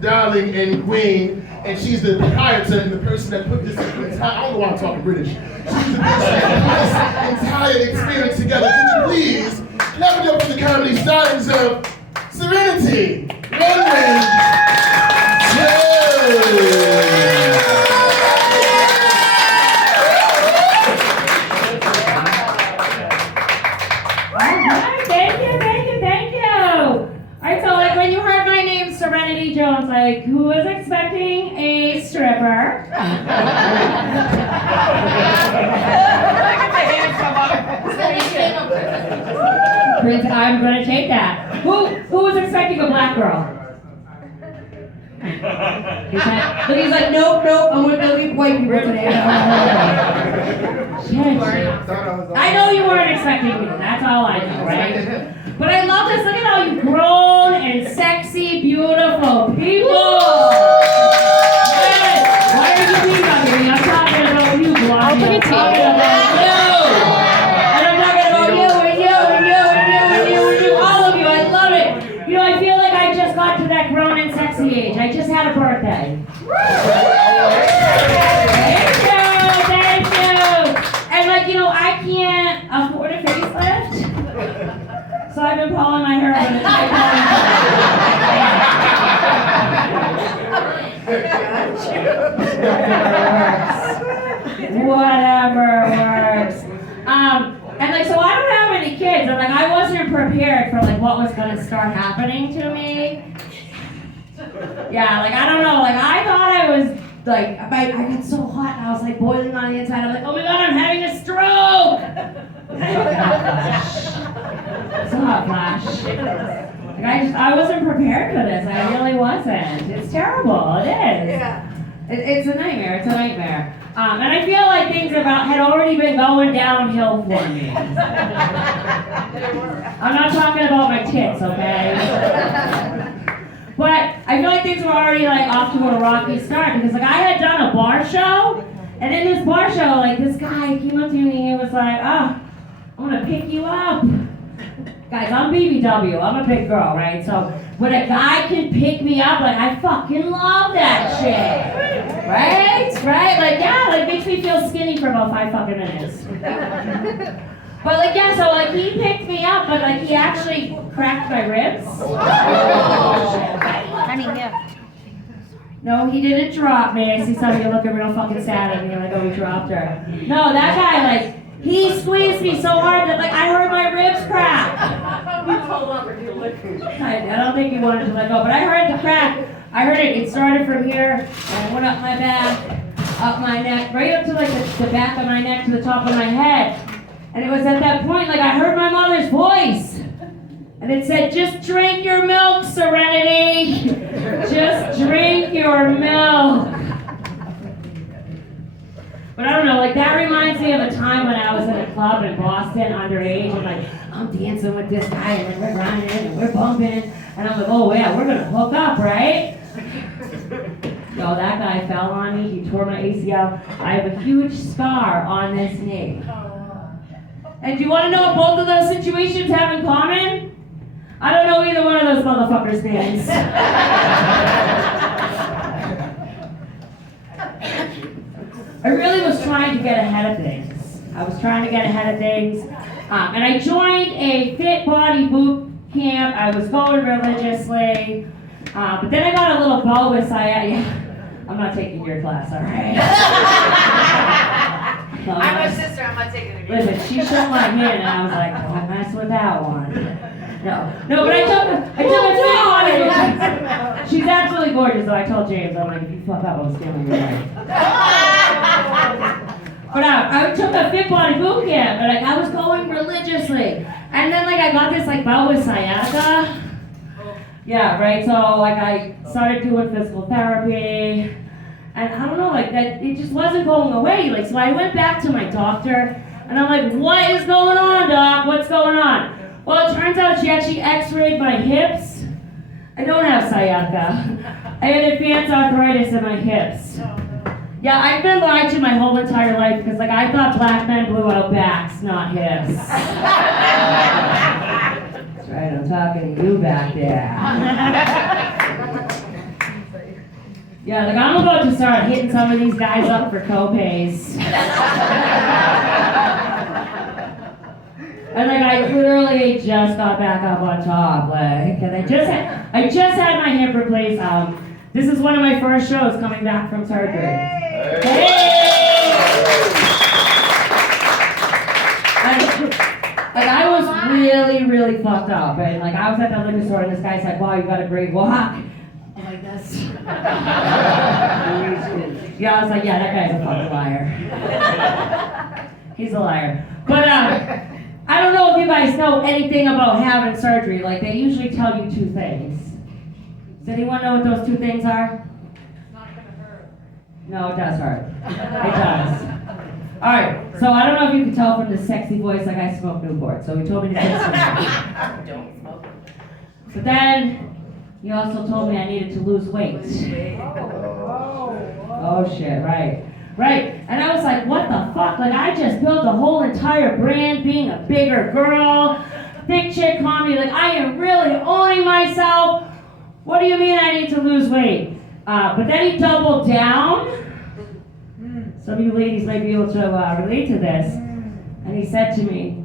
darling and queen, and she's the proprietor and the person that put this entire, I don't know why I'm talking British. She's the person that put this entire experience together. Could you please clap it up for the comedy stars of Serenity, London, Serenity Jones, like, who was expecting a stripper? Prince, I'm gonna take that. Who was expecting a black girl? He's like, nope, I'm gonna leave white people today. I know you weren't expecting me. That's all I know, right? But I love this. Look at all you grown and sexy, beautiful people. Yes. Why are you being about me? I'm talking about you, Blondie. I'm talking about you. And I'm talking about you and you, all of you. I love it. You know, I feel like I just got to that grown and sexy age. I just had a birthday. Thank you. And like, you know, I can't afford a facelift. So I've been pulling my hair out. Whatever works. And like, so I don't have any kids. And like, I wasn't prepared for like what was gonna start happening to me. Yeah, like I don't know. Like I thought I was like, I got so hot. And I was like boiling on the inside. I'm like, oh my god, I'm having a stroke. It's a hot flash. Like I wasn't prepared for this. I really wasn't. It's terrible. It is. Yeah. It's a nightmare. It's a nightmare. And I feel like things had already been going downhill for me. I'm not talking about my tits, okay? But I feel like things were already like off to a rocky start because like I had done a bar show, and in this bar show, like this guy came up to me and he was like, "Oh, I'm gonna pick you up." Guys, I'm BBW, I'm a big girl, right? So when a guy can pick me up, like I fucking love that shit. Right? Like yeah, like makes me feel skinny for about 5 fucking minutes. But like yeah, so like he picked me up, but like he actually cracked my ribs. Honey, yeah. No, he didn't drop me. I see some of you looking real fucking sad at me, like, oh, we dropped her. No, that guy, like, he squeezed me so hard that, like, I heard my ribs crack. I don't think he wanted to let go, but I heard the crack. I heard it. It started from here, and it went up my back, up my neck, right up to, like, the back of my neck to the top of my head. And it was at that point, like, I heard my mother's voice. And it said, just drink your milk, Serenity. Just drink your milk. But I don't know, like that reminds me of a time when I was in a club in Boston, underage, and like, I'm dancing with this guy, and like, we're grinding, and we're bumping, and I'm like, oh yeah, we're gonna hook up, right? No, that guy fell on me, he tore my ACL. I have a huge scar on this knee. And do you wanna know what both of those situations have in common? I don't know either one of those motherfuckers' names. I really was trying to get ahead of things. And I joined a fit body boot camp. I was going religiously. But then I got a little bogus. I'm not taking your class, all right? I'm her sister, I'm not taking it. Listen, she shook my hand and I was like, don't mess with that one. No, but I took a fit body. She's absolutely gorgeous, though. I told James, I'm like, if you fuck up, I'm stealing your life. But I took a fit body boot camp, and like I was going religiously. And then like I got this like bout with sciatica. Yeah, right, so like I started doing physical therapy. And I don't know, like that, it just wasn't going away. Like, so I went back to my doctor, and I'm like, what is going on, doc? What's going on? Well, it turns out she actually x-rayed my hips. I don't have sciatica. I had advanced arthritis in my hips. Yeah, I've been lied to my whole entire life because, like, I thought black men blew out backs, not hips. That's right, I'm talking to you back there. Yeah, like I'm about to start hitting some of these guys up for co-pays. And like I literally just got back up on top, like, and I just had my hip replaced. This is one of my first shows coming back from surgery. Hey! Like I was really fucked up, and like I was at the liquor store, and this guy's like, "Wow, you got a great walk." I'm like, "This." Yeah, I was like, "Yeah, that guy's a fucking liar." He's a liar. But I don't know if you guys know anything about having surgery. Like they usually tell you two things. Does anyone know what those two things are? It's not gonna hurt. No, it does hurt. It does. Alright, so I don't know if you can tell from the sexy voice, like I smoke Newport, so he told me to take some. Don't smoke. But then, he also told me I needed to lose weight. Oh shit, right. Right, and I was like, what the fuck? Like I just built a whole entire brand being a bigger girl, thick chick comedy, like I am really owning myself. What do you mean I need to lose weight? But then he doubled down. Some of you ladies might be able to relate to this. And he said to me,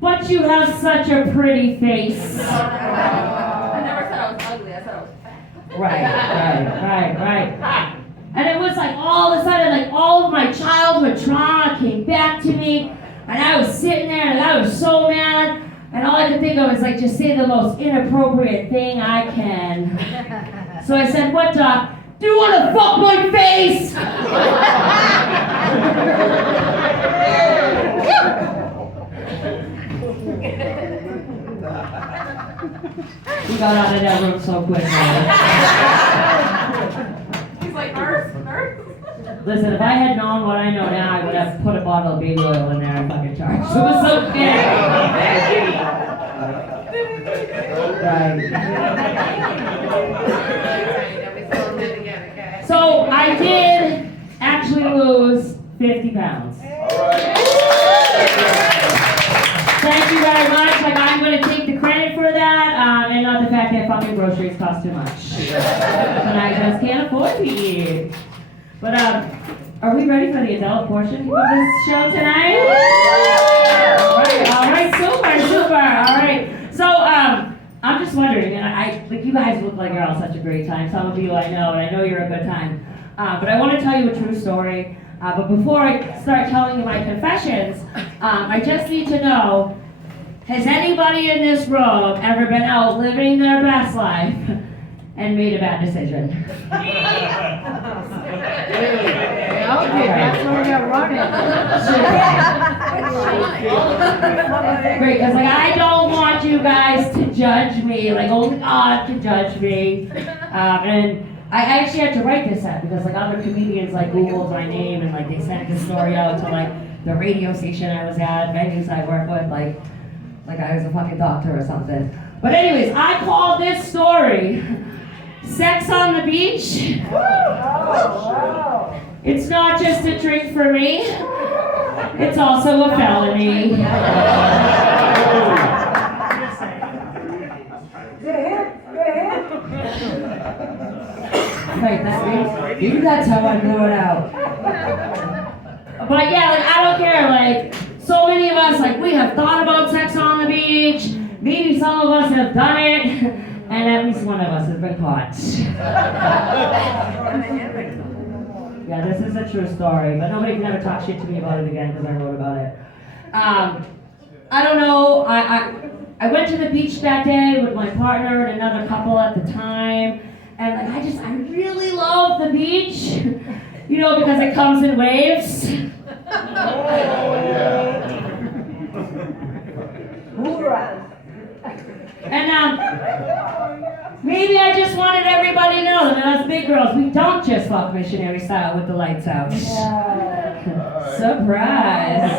"But you have such a pretty face." I never said I was ugly, I said I was fat. Right. And it was like all of a sudden, like all of my childhood trauma came back to me. And I was sitting there and I was so mad. And all I could think of was like just say the most inappropriate thing I can. So I said, "What, Doc? Do you want to fuck my face?" We got out of that room so quickly. He's like, nurse. Listen, if I had known what I know now, I would have put a bottle of baby oil in there and fucking charged. It was so big. Right. So I did actually lose 50 pounds. Thank you very much. Like I'm going to take the credit for that, and not the fact that fucking groceries cost too much, and I just can't afford to eat. But are we ready for the adult portion of this show tonight? All right, super. All right. So I'm just wondering, and I like you guys look like you're all such a great time. Some of you I know, and I know you're a good time. But I want to tell you a true story. But before I start telling you my confessions, I just need to know, has anybody in this room ever been out living their best life and made a bad decision? Okay, that's where we are running. Great, because like I don't want you guys to judge me, like only God can judge me. And I actually had to write this up because like other comedians like Googled my name and like they sent the story out to like the radio station I was at, venues I work with, like I was a fucking doctor or something. But anyways, I called this story Sex on the Beach. It's not just a drink for me, it's also a felony. Right, maybe that's how I blew it out. But yeah, like I don't care, like so many of us, like we have thought about sex on the beach, maybe some of us have done it, and at least one of us has been caught. Yeah, this is a true story, but nobody can ever talk shit to me about it again because I wrote about it. I don't know, I went to the beach that day with my partner and another couple at the time. And like I really love the beach, you know, because it comes in waves. And maybe I just wanted everybody to know that us big girls, we don't just fuck missionary style with the lights out. Surprise.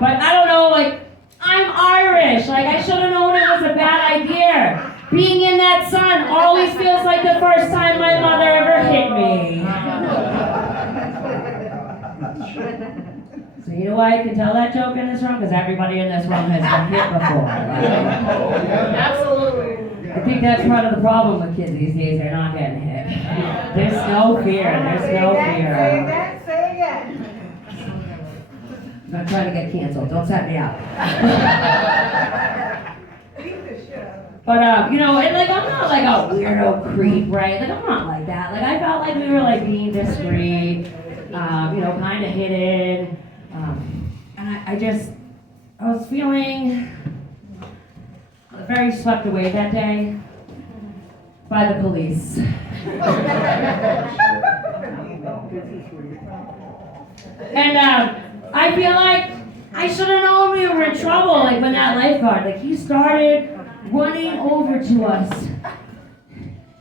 But I don't know, like, I'm Irish. Like, I should have known it was a bad idea. Being in that sun always feels like the first time my mother ever hit me. So you know why I can tell that joke in this room? Because everybody in this room has been hit before. Right? Absolutely. I think that's part of the problem with kids these days. They're not getting hit. There's no fear. There's no fear. Say again. I'm not trying to get canceled. Don't set me up. But, you know, and like, I'm not like a weirdo creep, right? Like, I'm not like that. Like, I felt like we were like being discreet, you know, kind of hidden. And I was feeling very swept away that day by the police. And I feel like I should have known we were in trouble, like when that lifeguard, like he started running over to us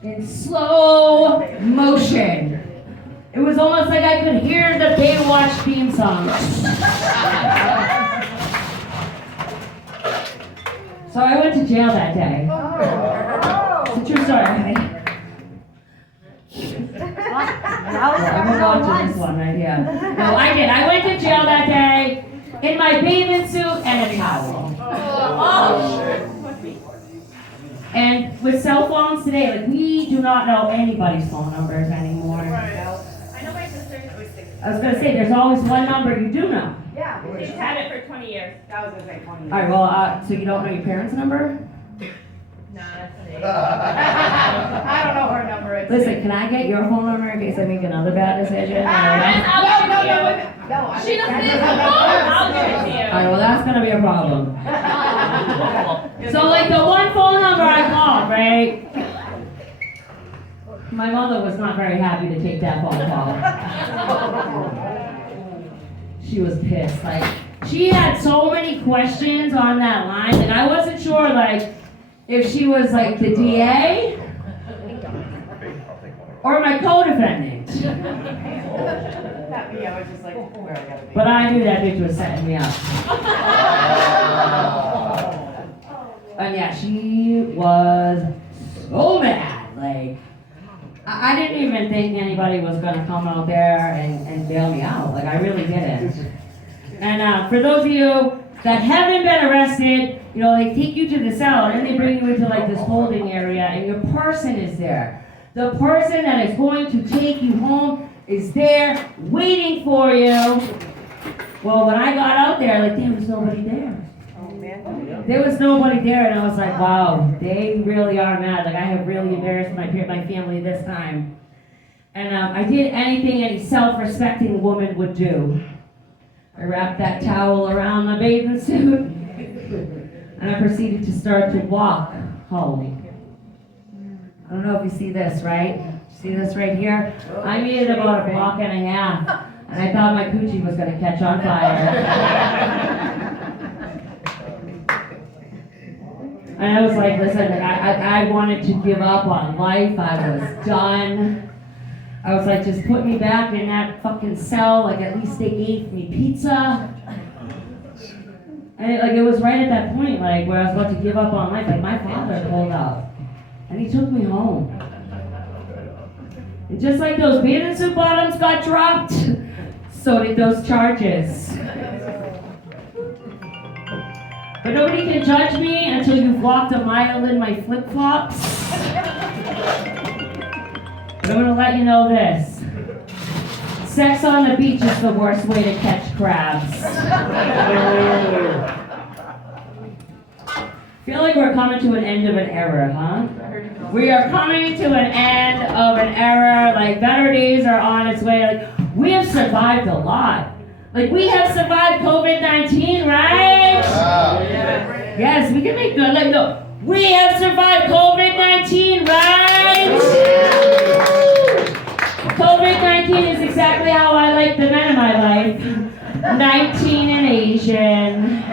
in slow motion. It was almost like I could hear the Baywatch theme song. So I went to jail that day. It's a true story. I'm gonna go to this one right here. No, I did. I went to jail that day in my bathing suit and a towel. And with cell phones today, like we do not know anybody's phone numbers anymore. I know my sister's. I was gonna say, there's always one number you do know. Yeah, she's had it for 20 years. That was gonna say 20 years. All right, well, so you don't know your parents' number? Nah, that's it. I don't know her number. It's Listen, can I get your phone number in case I make another bad decision? No, she doesn't need the phone. I'll give it to you. Alright, well that's gonna be a problem. So like the one phone number I called, right? My mother was not very happy to take that phone call. She was pissed. Like, she had so many questions on that line, and I wasn't sure, like, if she was like the DA or my co-defendant. I was just like, where I gotta be. But I knew that bitch was setting me up. And yeah, she was so mad. Like, I didn't even think anybody was gonna come out there and bail me out. Like, I really didn't. And for those of you that haven't been arrested, you know, they take you to the cell and then they bring you into like this holding area and your person is there. The person that is going to take you home is there waiting for you. Well, when I got out there, like, there was nobody there. There was nobody there, and I was like, wow, they really are mad. Like, I have really embarrassed my family this time. And I did anything any self-respecting woman would do. I wrapped that towel around my bathing suit, and I proceeded to start to walk home. I don't know if you see this, right? See this right here? I made it about a block and a half, and I thought my coochie was going to catch on fire. And I was like, listen, I wanted to give up on life. I was done. I was like, just put me back in that fucking cell. Like, at least they gave me pizza. And it was right at that point, like, where I was about to give up on life. Like, my father pulled up, and he took me home. And just like those bathing suit bottoms got dropped, so did those charges. But nobody can judge me until you've walked a mile in my flip-flops. But I'm gonna let you know this. Sex on the beach is the worst way to catch crabs. Feel like we're coming to an end of an era, huh? We are coming to an end of an era. Like, better days are on its way. Like, we have survived a lot. Like, we have survived COVID-19, right? Yes, we can make good. Like, no, we have survived COVID-19, right? COVID-19 is exactly how I like the men in my life. 19 and Asian.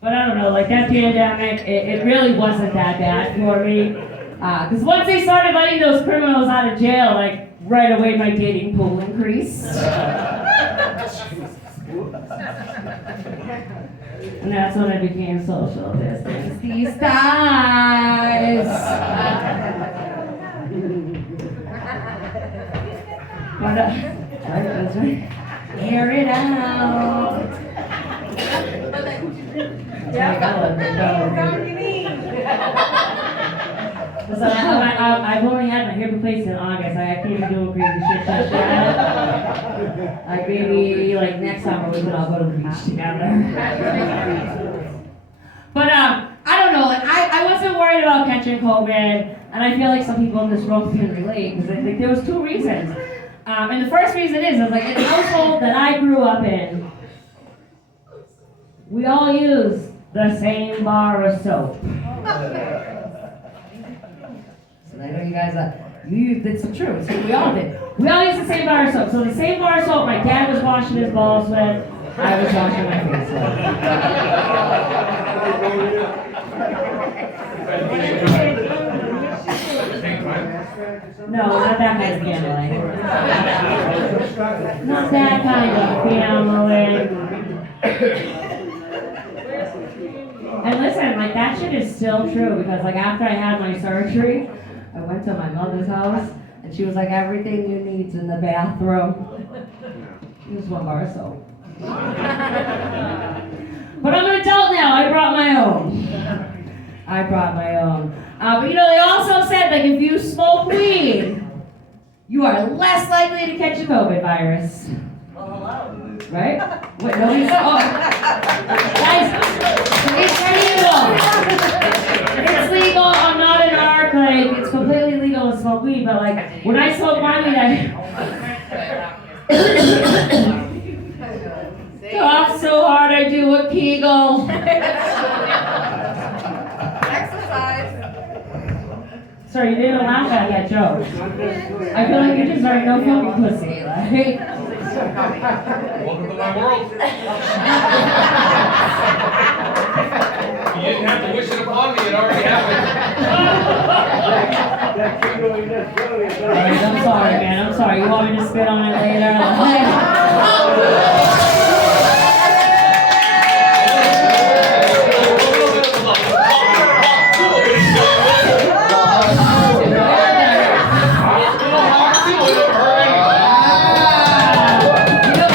But I don't know, like that pandemic, it really wasn't that bad for me. Because once they started letting those criminals out of jail, like right away my dating pool increased. And that's when I became social distance these days. But, air it out. So I've only had my hip replaced in August. I can't even do a crazy shit just yet. Like maybe like next summer we can all go to the beach together. But I don't know. Like I wasn't worried about catching COVID, and I feel like some people in this room can relate because I think there was two reasons. And the first reason is like in the household that I grew up in, we all use the same bar of soap. I know you guys, it's the truth. So we all did. We all use the same bar of soap. So the same bar of soap my dad was washing his balls with, I was washing my face with. No, not that kind of gambling. Not that kind of gambling. And listen, like that shit is still true because like after I had my surgery, I went to my mother's house, and she was like, everything you need's in the bathroom. Use one bar of soap. But I'm an adult now, I brought my own. But you know, they also said, like, if you smoke weed, you are less likely to catch the COVID virus. Well, hello. Right? Wait, nobody's, guys, it's legal. It's legal, I'm not an arc, like, it's completely legal to smoke weed, but like, when I smoke my weed, I cough so hard I do a Kegel. Exercise. Sorry, you didn't laugh at that joke. I feel like you deserve no fucking pussy, like. Welcome to my world. You didn't have to wish it upon me, it already happened. Alright, I'm sorry, man. I'm sorry. You want me to spit on it later?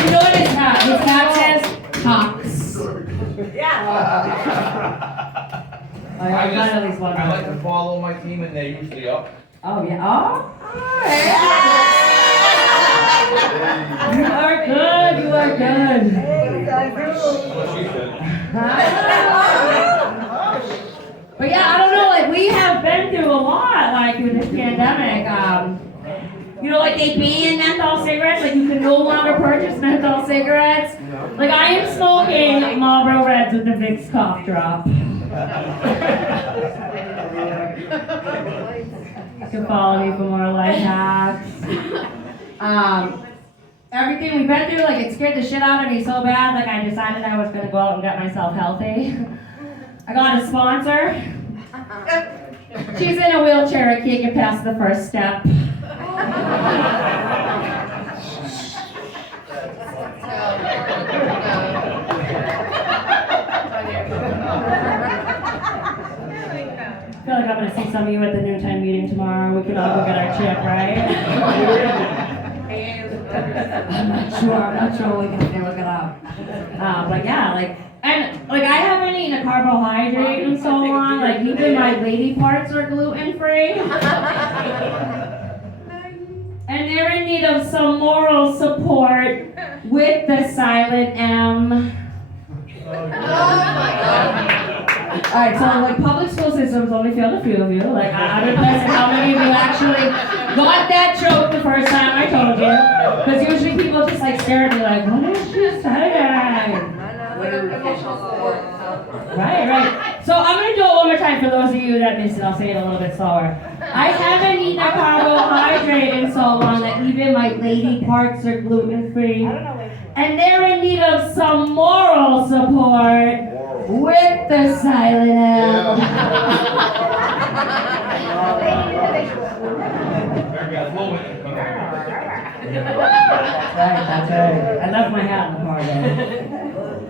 You know what his hat says? Cox. I like to follow my team and they're usually up. Oh, yeah. Oh, you are good. You are good. What she said. But yeah, I don't know. Like we have been through a lot, like with this pandemic. You know, like they ban menthol cigarettes. Like you can no longer purchase menthol cigarettes. Like I am smoking Marlboro Reds with the Vicks cough drop. You can follow me for more life hacks. Everything we've been through, like it scared the shit out of me so bad, like I decided I was gonna go out and get myself healthy. I got a sponsor. She's in a wheelchair, I can't get past the first step. I feel like I'm gonna see some of you at the noontime meeting tomorrow. We can all go get our chip, right? I'm not sure we can look it up. But yeah, like, and like I haven't eaten a carbohydrate in so long, like even my lady parts are gluten free. And they're in need of some moral support with the silent M. Alright, so like public school systems only failed a few of you. Like I'm impressed at how many of you actually got that joke the first time I told you. Because usually people just like stare at me like, what is she saying? Right. So I'm gonna do it one more time for those of you that missed it. I'll say it a little bit slower. I haven't eaten a carbohydrate in so long that even my lady parts are gluten free. And they're in need of some moral support with the silent M. That's right. I left my hat in the car though.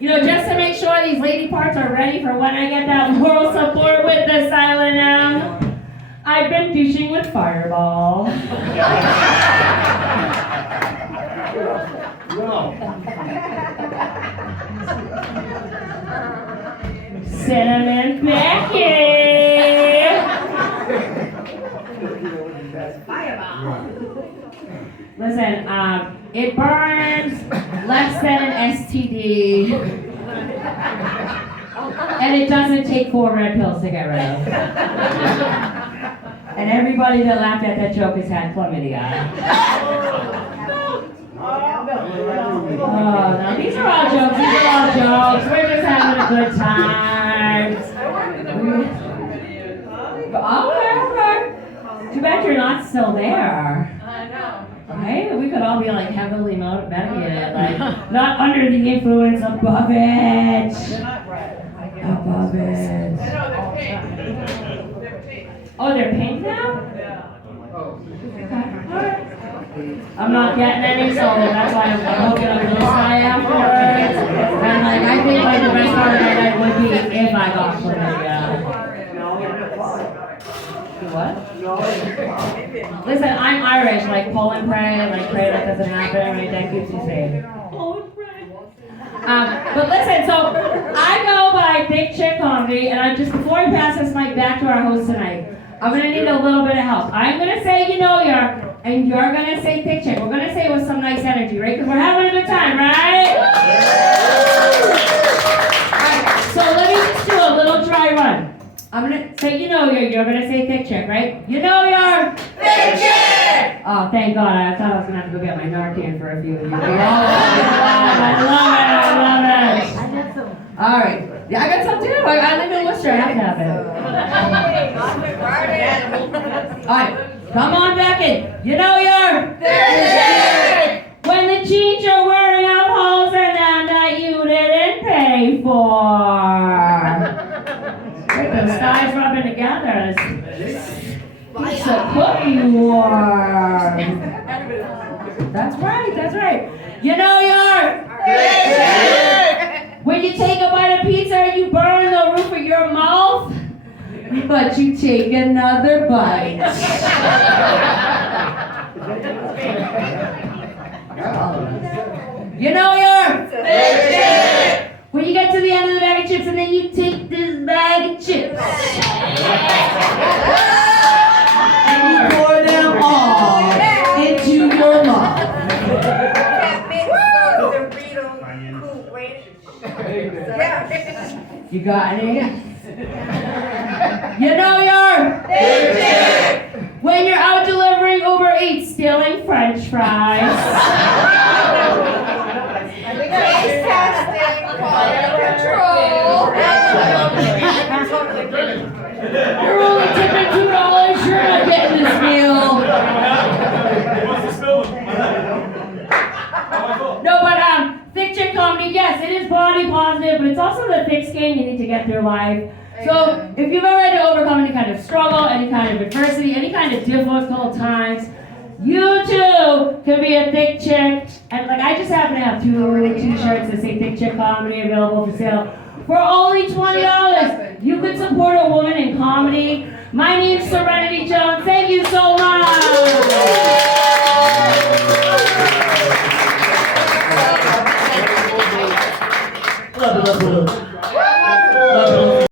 You know, just to make sure these lady parts are ready for when I get that moral support with the silent M, I've been douching with Fireball. Cinnamon Becky. Listen, it burns less than an STD, and it doesn't take 4 red pills to get rid of. And everybody that laughed at that joke has had chlamydia. Oh, no, these are all jokes. These are all jokes. We're just having a good time. Okay. Too bad you're not still there. I know. Right? We could all be like heavily medicated, like not under the influence, above it. Above it. They're pink. Oh, they're pink now? Yeah. Okay. Alright. I'm not getting any, so that's why I'm hooking up this guy afterwards. And like, I think like the best part of my night would be if I got chlamydia. What? Listen, I'm Irish, like pull and pray, like pray that doesn't happen, right? That keeps you safe. But listen, so I go by Big Chick Comedy, and I just, before I pass this mic back to our host tonight, I'm gonna need a little bit of help. I'm gonna say you know you're, and you're gonna say Big Chick. We're gonna say it with some nice energy, right? Because we're having a good time, right? Alright, so let me just do a little dry run. I'm gonna say you know you're gonna say Thick Chick, right? You know you're Thick Chick! Oh, thank God, I thought I was gonna have to go get my Narcan for a few of you. I love it. Alright. Yeah, I got some too. I live in Worcester, I have to have it. Alright, come on back in. You know you're Thick Chick! When the jeans you're wearing have holes in them that you didn't pay for. Those thighs rubbing together. It's a cookie war. That's right, that's right. You know you're when you take a bite of pizza and you burn the roof of your mouth, but you take another bite. You know you're when you get to the end of the bag of chips and then you take this bag of chips and you pour them all into your mouth. You got any? You know you're when you're out delivering Uber Eats, stealing French fries. Taste testing, quality control. You're only tipping $2. You're not getting this meal. No, but Thick Chick Comedy, yes, it is body positive, but it's also the thick skin you need to get through life. So if you've ever had to overcome any kind of struggle, any kind of adversity, any kind of difficult times, you too can be a thick chick. And like I just happen to have two t-shirts that say Thick Chick Comedy available for sale for only $20. You could support a woman in comedy. My name's Serenity Jones. Thank you so